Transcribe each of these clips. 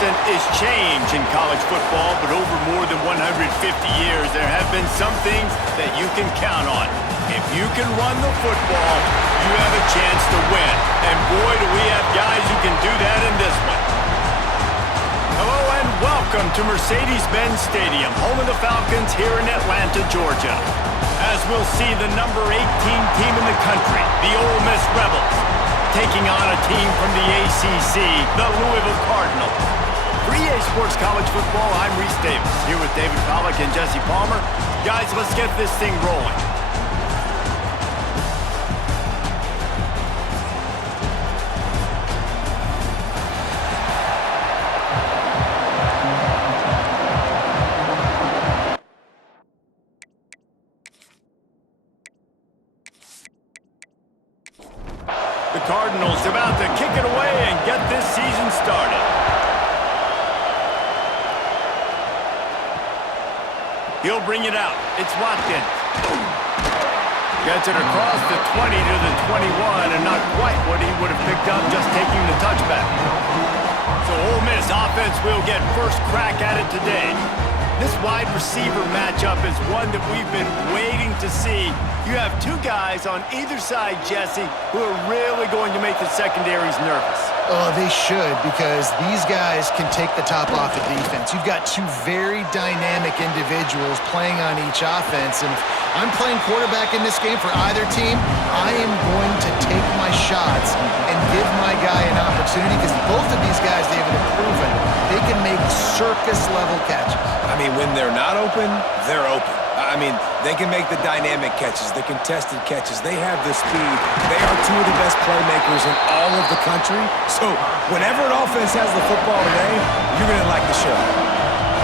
constant is change in college football, but over more than 150 years, there have been some things that you can count on. If you can run the football, you have a chance to win. And boy, do we have guys who can do that in this one. Hello and welcome to Mercedes-Benz Stadium, home of the Falcons here in Atlanta, Georgia. As we'll see the number 18 team in the country, the Ole Miss Rebels, taking on a team from the ACC, the Louisville Cardinals. For EA Sports College Football, I'm Reese Davis, here with David Pollack and Jesse Palmer. Guys, let's get this thing rolling. The Cardinals about to kick it away and get this season started. He'll bring it out. It's Watkins. Gets it across the 20 to the 21, and not quite what he would have picked up just taking the touchback. So Ole Miss offense will get first crack at it today. This wide receiver matchup is one that we've been waiting to see. You have two guys on either side, Jesse, who are really going to make the secondaries nervous. Oh, they should, because these guys can take the top off the defense. You've got two very dynamic individuals playing on each offense, and if I'm playing quarterback in this game for either team, I am going to take my shots and give my guy an opportunity, because both of these guys, David, have proven they can make circus-level catches. I mean, when they're not open, they're open. I mean, they can make the dynamic catches, the contested catches. They have the speed. They are two of the best playmakers in all of the country. So whenever an offense has the football today, you're going to like the show.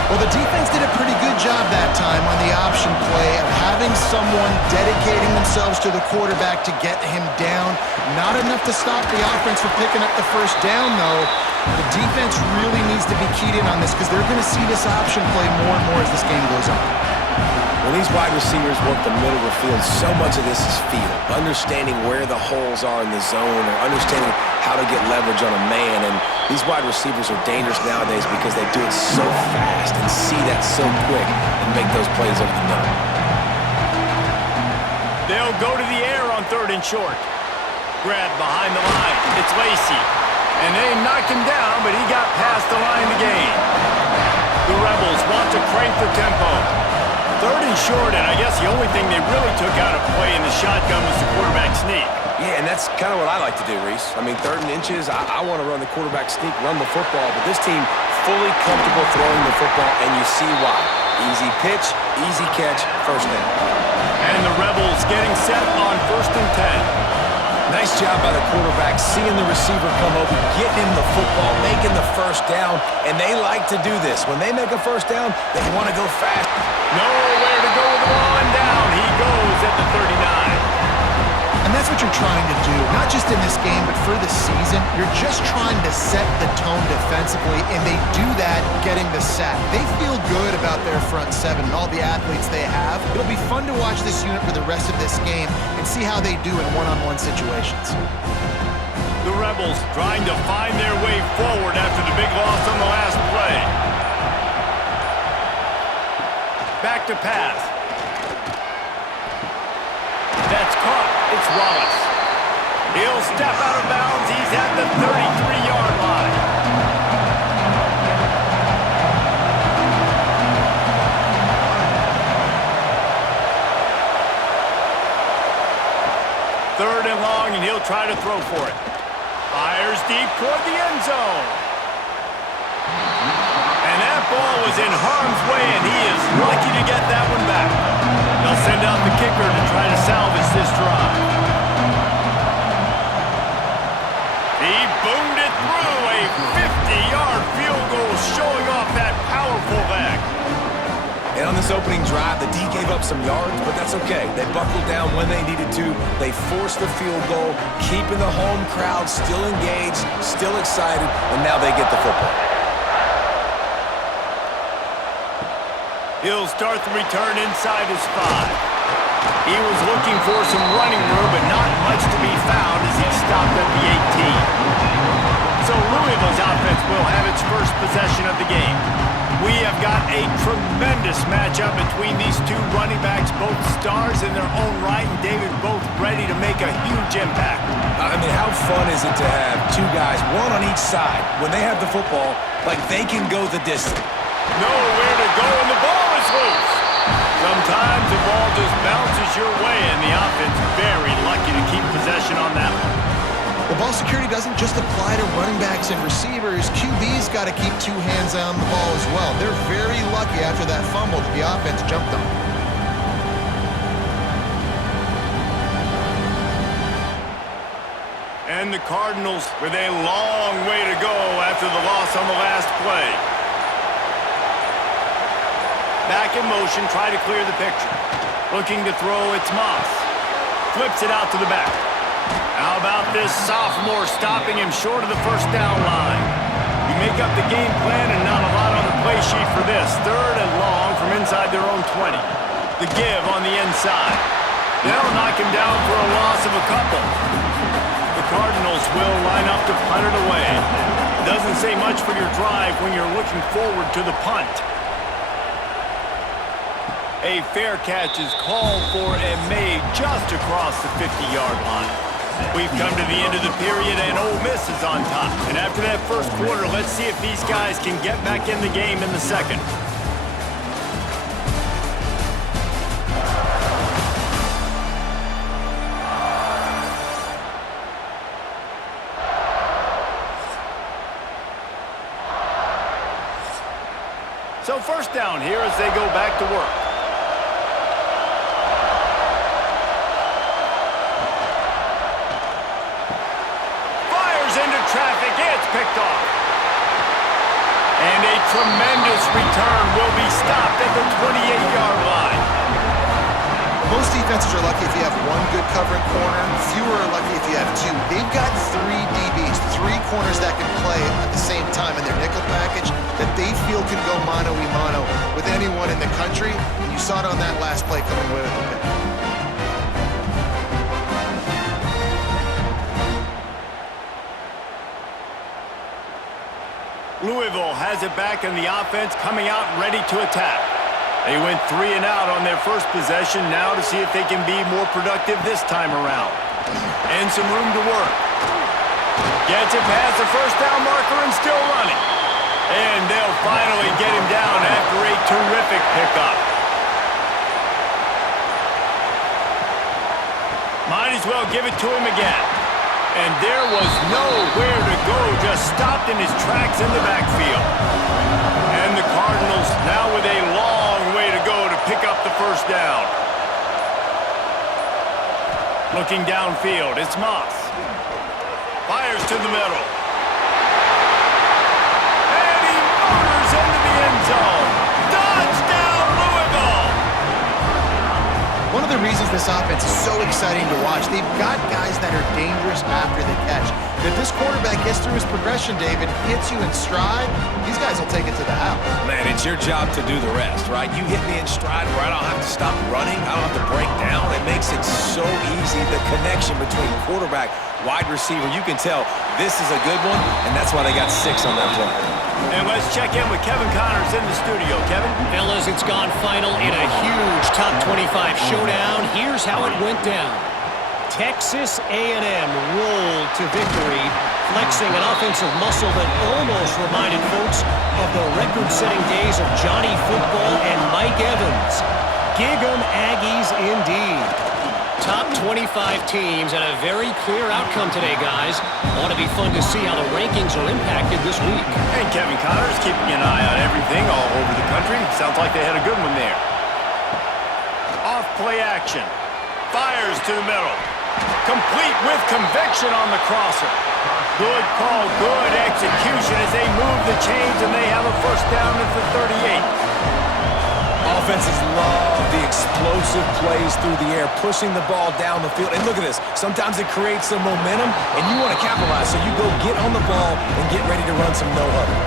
Well, the defense did a pretty good job that time on the option play of having someone dedicating themselves to the quarterback to get him down. Not enough to stop the offense from picking up the first down, though. The defense really needs to be keyed in on this because they're going to see this option play more and more as this game goes on. When these wide receivers work the middle of the field, so much of this is feel. Understanding where the holes are in the zone or understanding how to get leverage on a man. And these wide receivers are dangerous nowadays because they do it so fast and see that so quick and make those plays over the middle. They'll go to the air on 3rd and short. Grab behind the line. It's Lacey. And they knocked him down, but he got past the line to gain. The Rebels want to crank the tempo. 3rd and short, and I guess the only thing they really took out of play in the shotgun was the quarterback sneak. Yeah, and that's kind of what I like to do, Reese. I mean, 3rd and inches, I want to run the quarterback sneak, run the football, but this team fully comfortable throwing the football, and you see why. Easy pitch, easy catch, first down. And the Rebels getting set on 1st and 10. Nice job by the quarterback, seeing the receiver come over, getting him the football, making the first down, and they like to do this. When they make a first down, they want to go fast. Nowhere to go with the ball, and down he goes at the 39. And that's what you're trying to do, not just in this game, but for the season. You're just trying to set the tone defensively, and they do that getting the sack. They feel good about their front seven and all the athletes they have. It'll be fun to watch this unit for the rest of this game and see how they do in one-on-one situations. The Rebels trying to find their way forward after the big loss on the last play. Back to pass. That's caught. It's Wallace. He'll step out of bounds. He's at the 33-yard line. Third and long, and he'll try to throw for it. Fires deep toward the end zone. And that ball was in harm's way, and he is lucky to get that one back. They'll send out the kicker to try to salvage this drive. He boomed it through a 50-yard field goal, showing off that powerful leg. And on this opening drive, the D gave up some yards, but that's okay. They buckled down when they needed to. They forced the field goal, keeping the home crowd still engaged, still excited, and now they get the football. He'll start the return inside his 5. He was looking for some running room, but not much to be found as he stopped at the 18. So Louisville's offense will have its first possession of the game. We have got a tremendous matchup between these two running backs, both stars in their own right, and David, both ready to make a huge impact. I mean, how fun is it to have two guys, one on each side, when they have the football, like they can go the distance? Nowhere to go, and the ball is loose. Sometimes the ball just bounces your way, and the offense very lucky to keep possession on that one. Well, ball security doesn't just apply to running backs and receivers. QB's got to keep two hands on the ball as well. They're very lucky after that fumble that the offense jumped on. And the Cardinals with a long way to go after the loss on the last play. Back in motion, try to clear the picture. Looking to throw, it's Moss. Flips it out to the back. How about this sophomore stopping him short of the first down line? You make up the game plan and not a lot on the play sheet for this. 3rd and long from inside their own 20. The give on the inside. They'll knock him down for a loss of a couple. The Cardinals will line up to punt it away. Doesn't say much for your drive when you're looking forward to the punt. A fair catch is called for and made just across the 50-yard line. We've come to the end of the period, and Ole Miss is on top. And after that first quarter, let's see if these guys can get back in the game in the second. So first down here as they go back to work. Into traffic, it's picked off. And a tremendous return will be stopped at the 28-yard line. Most defenses are lucky if you have one good covering corner. Fewer are lucky if you have two. They've got 3 DBs, 3 corners that can play at the same time in their nickel package that they feel can go mano-a-mano with anyone in the country. And you saw it on that last play coming away with the pick. Louisville has it back in the offense, coming out ready to attack. They went 3 and out on their first possession, now to see if they can be more productive this time around. And some room to work. Gets it past the first down marker and still running. And they'll finally get him down after a terrific pickup. Might as well give it to him again. And there was nowhere to go, just stopped in his tracks in the backfield. And the Cardinals now with a long way to go to pick up the first down. Looking downfield, it's Moss. Fires to the middle. And he motors into the end zone. Touchdown, Louisville! One of the reasons this offense is so exciting to watch, they've got guys that are dangerous after the catch. If this quarterback gets through his progression, David, hits you in stride, these guys will take it to the house. Man, it's your job to do the rest, right? You hit me in stride where I don't have to stop running. I don't have to break down. It makes it so easy. The connection between quarterback, wide receiver, you can tell this is a good one, and that's why they got 6 on that play. And let's check in with Kevin Connors in the studio. Kevin? Fellas, it's gone final in a huge top 25 showdown. Here's how it went down. Texas A&M rolled to victory, flexing an offensive muscle that almost reminded folks of the record-setting days of Johnny Football and Mike Evans. Gig 'em Aggies indeed. Top 25 teams and a very clear outcome today, guys. Ought to be fun to see how the rankings are impacted this week. And Kevin Connors keeping an eye on everything all over the country. Sounds like they had a good one there. Off play action. Fires to the middle. Complete with conviction on the crosser. Good call, good execution as they move the chains and they have a first down at the 38. Offenses love the explosive plays through the air, pushing the ball down the field. And look at this. Sometimes it creates some momentum, and you want to capitalize, so you go get on the ball and get ready to run some no-huddle.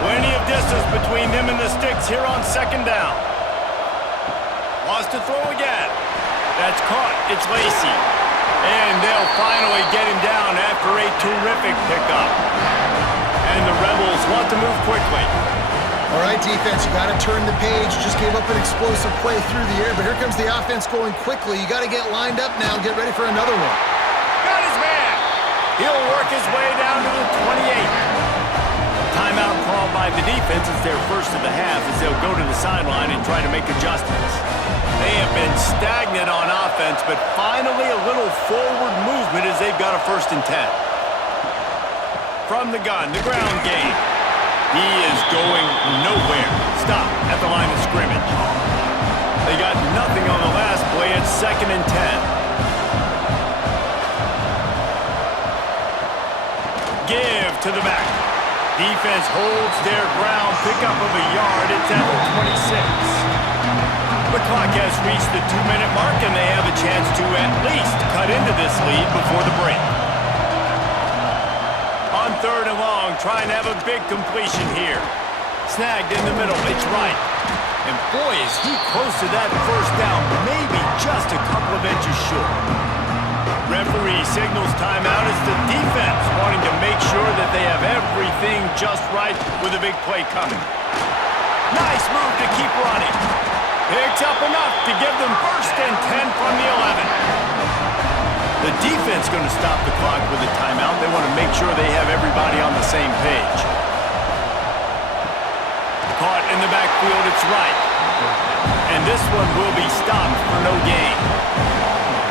Plenty of distance between them and the sticks here on second down. Wants to throw again. That's caught. It's Lacey. And they'll finally get him down after a terrific pickup. And the Rebels want to move quickly. All right, defense, you got to turn the page. You just gave up an explosive play through the air, but here comes the offense going quickly. You got to get lined up now and get ready for another one. Got his man. He'll work his way down to the 28. Timeout called by the defense is their first of the half as they'll go to the sideline and try to make adjustments. They have been stagnant on offense, but finally a little forward movement as they've got a 1st and 10. From the gun, the ground game. He is going nowhere. Stop at the line of scrimmage. They got nothing on the last play. It's 2nd and 10. Give to the back. Defense holds their ground. Pickup of a yard. It's at the 26. The clock has reached the 2-minute mark, and they have a chance to at least cut into this lead before the break. On 3rd and long, trying to have a big completion here. Snagged in the middle, it's right. And boy, is he close to that 1st down, maybe just a couple of inches short. Referee signals timeout as the defense wanting to make sure that they have everything just right with a big play coming. Nice move to keep running. Picks up enough to give them 1st and 10 from the 11. The defense going to stop the clock with a timeout. They want to make sure they have everybody on the same page. Caught in the backfield, it's right. And this one will be stopped for no gain.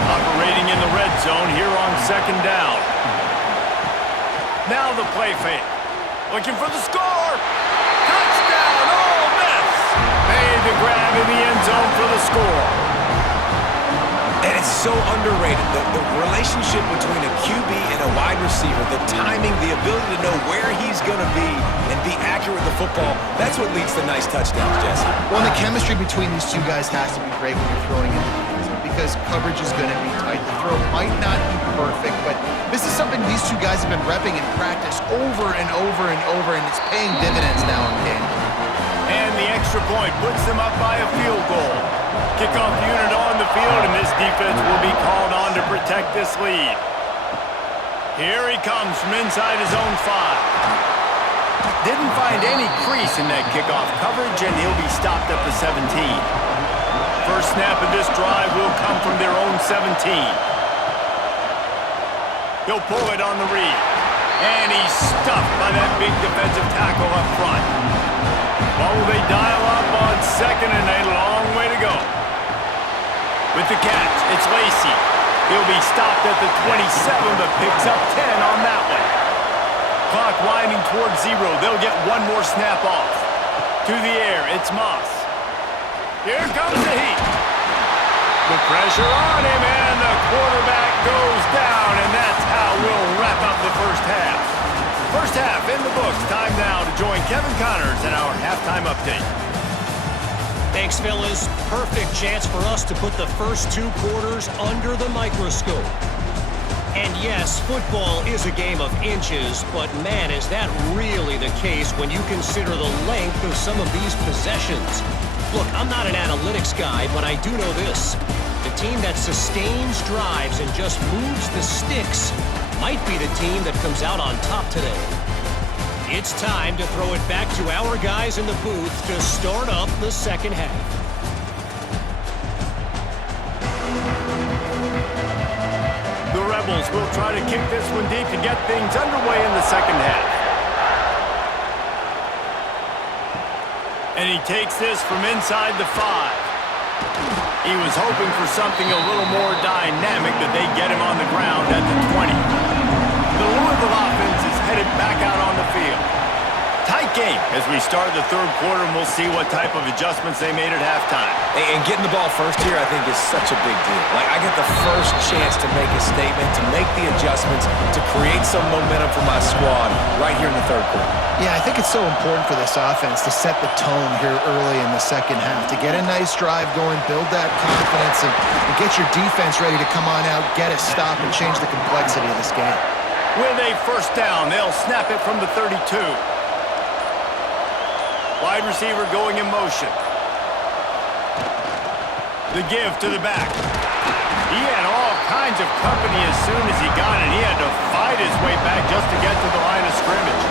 Operating in the red zone here on 2nd down. Now the play fake. Looking for the score. Touchdown, Ole Miss. Made the grab in the end zone for the score. And it's so underrated. The relationship between a QB and a wide receiver, the timing, the ability to know where he's going to be and be accurate with the football, that's what leads to nice touchdowns, Jesse. Well, the chemistry between these two guys has to be great when you're throwing into the end zone because coverage is going to be tight. The throw might not be perfect, but this is something these two guys have been repping in practice over and over and over, and it's paying dividends now in game. And the extra point puts them up by a field goal. Kickoff unit on the field, and this defense will be called on to protect this lead. Here he comes from inside his own 5. Didn't find any crease in that kickoff coverage, and he'll be stopped at the 17. First snap of this drive will come from their own 17. He'll pull it on the read. And he's stuffed by that big defensive tackle up front. What will they dial up on 2nd and a long way to go? With the catch, it's Lacey. He'll be stopped at the 27, but picks up 10 on that one. Clock winding towards 0. They'll get one more snap off. To the air, it's Moss. Here comes the heat. The pressure on him, and the quarterback goes down, and that's how we'll wrap up the first half. First half in the books. Time now to join Kevin Connors in our halftime update. Thanks, fellas. Perfect chance for us to put the first 2 quarters under the microscope. And yes, football is a game of inches, but man, is that really the case when you consider the length of some of these possessions. Look, I'm not an analytics guy, but I do know this. The team that sustains drives and just moves the sticks might be the team that comes out on top today. It's time to throw it back to our guys in the booth to start up the second half. The Rebels will try to kick this one deep to get things underway in the second half. And he takes this from inside the 5. He was hoping for something a little more dynamic, but they get him on the ground at the 20. The Louisville offense is headed back out on the field. Tight game as we start the third quarter, and we'll see what type of adjustments they made at halftime. And getting the ball first here, I think, is such a big deal. Like, I get the first chance to make a statement, to make the adjustments, to create some momentum for my squad right here in the third quarter. Yeah, I think it's so important for this offense to set the tone here early in the second half, to get a nice drive going, build that confidence, and get your defense ready to come on out, get a stop, and change the complexity of this game. With a first down, they'll snap it from the 32. Wide receiver going in motion. The give to the back. He had all kinds of company as soon as he got it. He had to fight his way back just to get to the line of scrimmage.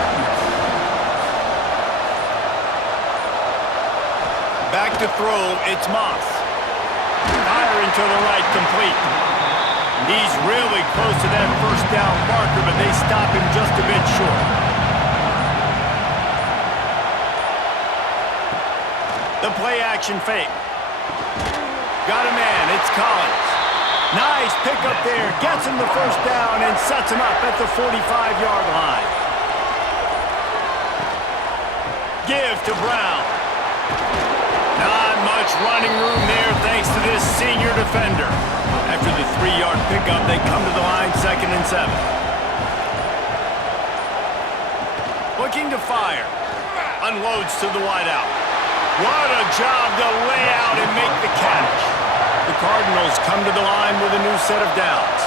Back to throw, it's Moss. Firing to the right, complete. He's really close to that first down marker, but they stop him just a bit short. The play action fake. Got a man, it's Collins. Nice pick up there, gets him the first down and sets him up at the 45-yard line. Give to Brown. Not much running room there thanks to this senior defender. After the 3-yard pickup, they come to the line 2nd and 7. Looking to fire. Unloads to the wideout. What a job to lay out and make the catch. The Cardinals come to the line with a new set of downs.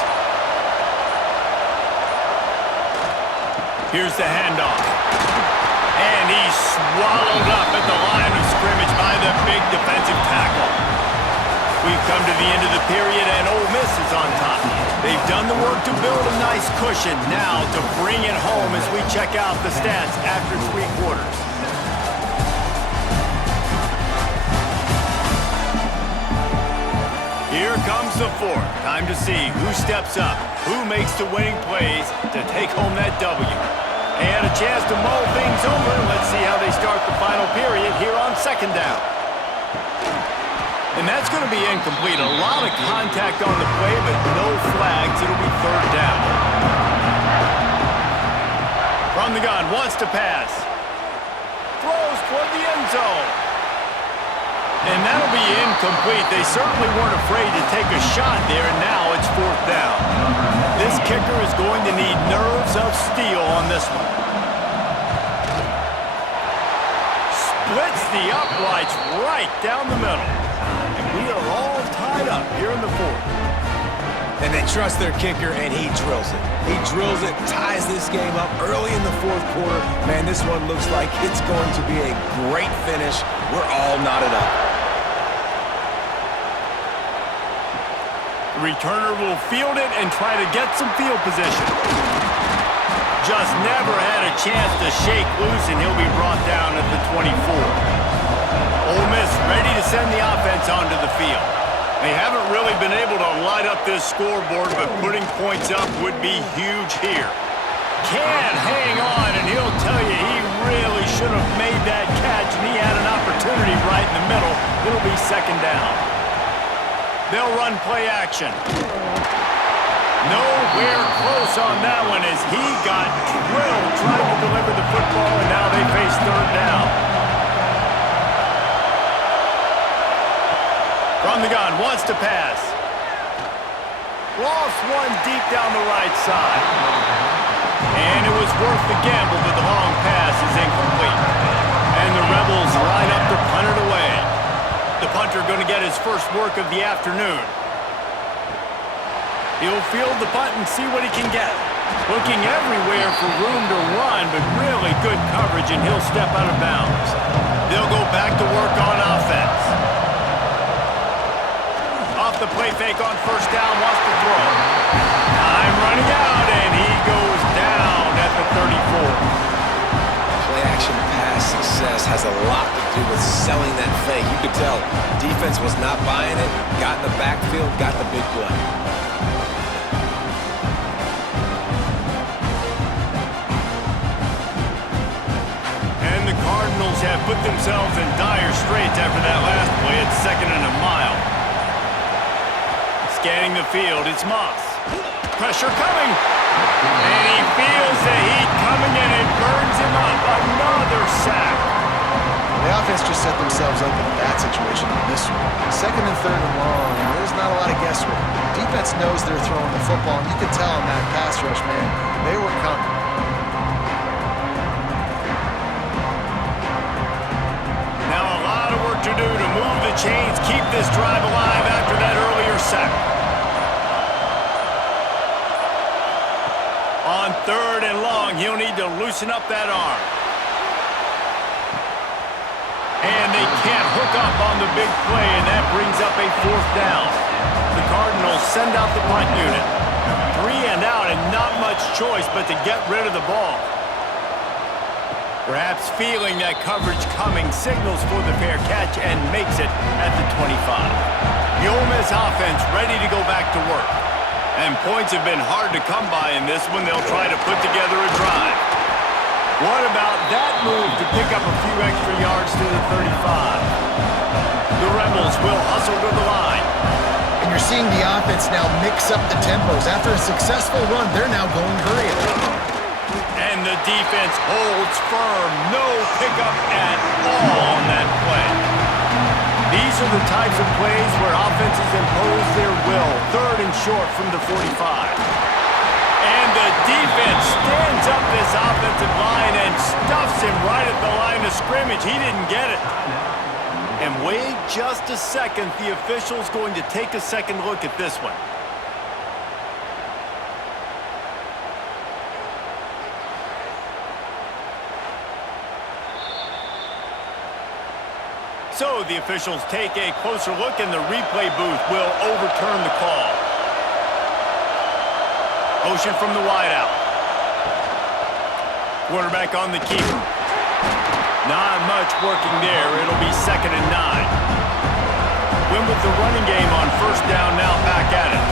Here's the handoff. And he's swallowed up at the line of scrimmage by the big defensive tackle. We've come to the end of the period, and Ole Miss is on top. They've done the work to build a nice cushion. Now to bring it home as we check out the stats after 3 quarters. Here comes the 4th. Time to see who steps up, who makes the winning plays to take home that W. They had a chance to mull things over. Let's see how they start the final period here on 2nd down. And that's going to be incomplete. A lot of contact on the play, but no flags. It'll be 3rd down. From the gun, wants to pass. Throws toward the end zone. And that'll be incomplete. They certainly weren't afraid to take a shot there, and now it's 4th down. This kicker is going to need nerves of steel on this one. Splits the uprights right down the middle. And we are all tied up here in the 4th. And they trust their kicker, and he drills it. He drills it, ties this game up early in the 4th quarter. Man, this one looks like it's going to be a great finish. We're all knotted up. The returner will field it and try to get some field position. Just never had a chance to shake loose, and he'll be brought down at the 24. Ole Miss ready to send the offense onto the field. They haven't really been able to light up this scoreboard, but putting points up would be huge here. Can hang on, and he'll tell you he really should have made that catch, and he had an opportunity right in the middle. It'll be 2nd down. They'll run play action. Nowhere close on that one as he got drilled trying to deliver the football, and now they face 3rd down. From the gun, wants to pass. Lost one deep down the right side. And it was worth the gamble, but the long pass is incomplete. And the Rebels line up to punt it away. The punter going to get his first work of the afternoon. He'll field the punt and see what he can get. Looking everywhere for room to run, but really good coverage, and he'll step out of bounds. They'll go back to work on offense. Off the play fake on 1st down, wants to throw. Time running out, and he goes down at the 34. Play-action pass success has a lot to do with selling that fake. You could tell defense was not buying it, got in the backfield, got the big play. And the Cardinals have put themselves in dire straits after that last play. It's 2nd and a mile. Scanning the field, it's Moss. Pressure coming. And he feels the heat coming, and it burns him up. Another sack. The offense just set themselves up in a bad situation on this one. 2nd and 3rd and long, and there's not a lot of guesswork. Defense knows they're throwing the football, and you could tell on that pass rush, man, they were coming. Now a lot of work to do to move the chains, keep this drive alive after that earlier sack. On 3rd and long, he'll need to loosen up that arm. And they can't hook up on the big play, and that brings up a 4th down. The Cardinals send out the punt unit. 3 and out, and not much choice but to get rid of the ball. Perhaps feeling that coverage coming, signals for the fair catch and makes it at the 25. The Ole Miss offense ready to go back to work. And points have been hard to come by in this one. They'll try to put together a drive. What about that move to pick up a few extra yards to the 35? The Rebels will hustle to the line. And you're seeing the offense now mix up the tempos. After a successful run, they're now going hurriedly. And the defense holds firm. No pickup at all on that play. These are the types of plays where offenses impose their will. 3rd and short from the 45. And the defense stands up this offensive line and stuffs him right at the line of scrimmage. He didn't get it. And wait just a second. The official's going to take a second look at this one. So the officials take a closer look, and the replay booth will overturn the call. Motion from the wideout. Quarterback on the keeper. Not much working there. It'll be 2nd and 9. Win with the running game on 1st down, now back at it.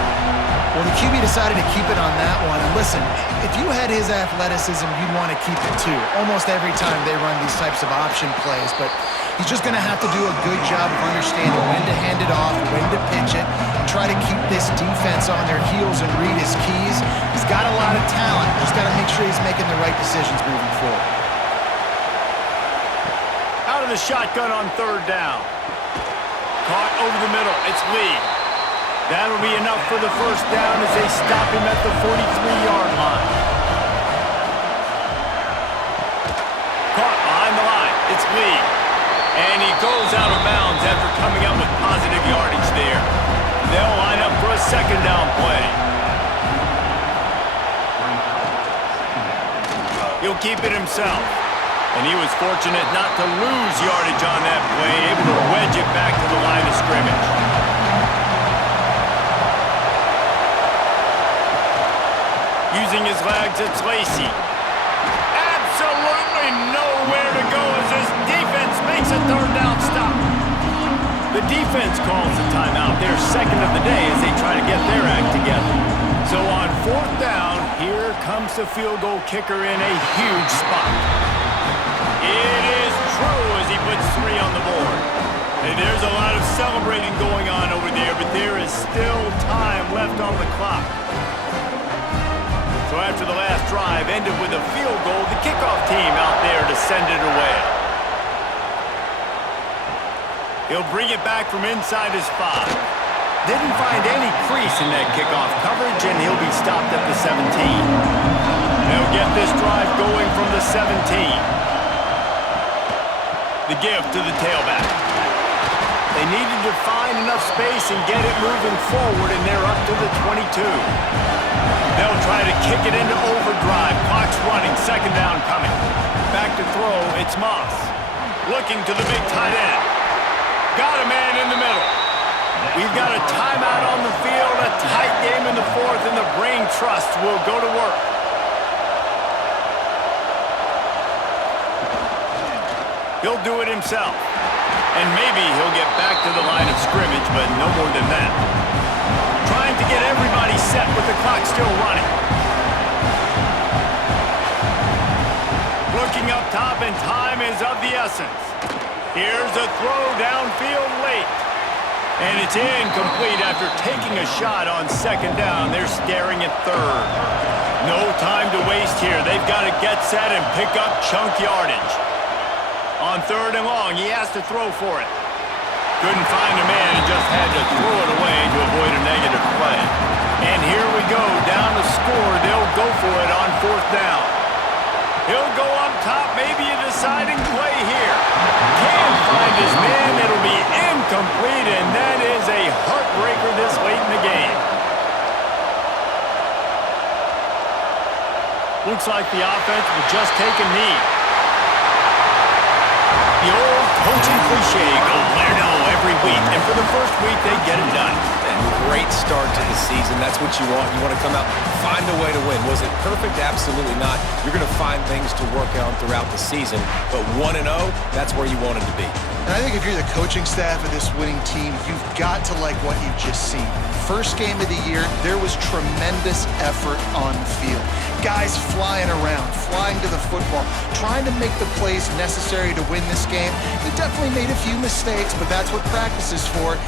Well, the QB decided to keep it on that one. And listen, if you had his athleticism, you'd want to keep it too. Almost every time they run these types of option plays. But he's just going to have to do a good job of understanding when to hand it off, when to pitch it, and try to keep this defense on their heels and read his keys. He's got a lot of talent. Just got to make sure he's making the right decisions moving forward. Out of the shotgun on 3rd down. Caught over the middle. It's Lee. That'll be enough for the 1st down as they stop him at the 43-yard line. Caught behind the line. It's Lee. And he goes out of bounds after coming up with positive yardage there. They'll line up for a 2nd down play. He'll keep it himself. And he was fortunate not to lose yardage on that play, able to wedge it back to the line of scrimmage. Using his legs, it's Lacey. Absolutely nowhere to go as this defense makes a 3rd down stop. The defense calls the timeout. Their 2nd of the day as they try to get their act together. So on 4th down, here comes the field goal kicker in a huge spot. It is true as he puts 3 on the board. Hey, there's a lot of celebrating going on over there, but there is still time left on the clock. So after the last drive ended with a field goal, the kickoff team out there to send it away. He'll bring it back from inside his 5. Didn't find any crease in that kickoff coverage, and he'll be stopped at the 17. They'll get this drive going from the 17. The give to the tailback. They needed to find enough space and get it moving forward, and they're up to the 22. They'll try to kick it into overdrive. Clock's running. 2nd down coming. Back to throw. It's Moss. Looking to the big tight end. Got a man in the middle. We've got a timeout on the field. A tight game in the 4th, and the Brain Trust will go to work. He'll do it himself. And maybe he'll get back to the line of scrimmage, but no more than that. Trying to get everybody set with the clock still running. Looking up top, and time is of the essence. Here's a throw downfield late. And it's incomplete after taking a shot on 2nd down. They're staring at 3rd. No time to waste here. They've got to get set and pick up chunk yardage. On 3rd and long, he has to throw for it. Couldn't find a man and just had to throw it away to avoid a negative play. And here we go, down the score. They'll go for it on 4th down. He'll go up top, maybe a deciding play here. Can't find his man. It'll be incomplete, and that is a heartbreaker this late in the game. Looks like the offense will just take a knee. The old coaching cliche, go where no, every complete. And for the first week, they get it done. And great start to the season. That's what you want. You want to come out, find a way to win. Was it perfect? Absolutely not. You're going to find things to work on throughout the season. But 1-0, that's where you wanted to be. And I think if you're the coaching staff of this winning team, you've got to like what you've just seen. First game of the year, there was tremendous effort on the field. Guys flying around, flying to the football, trying to make the plays necessary to win this game. He definitely made a few mistakes, but that's what practice is for.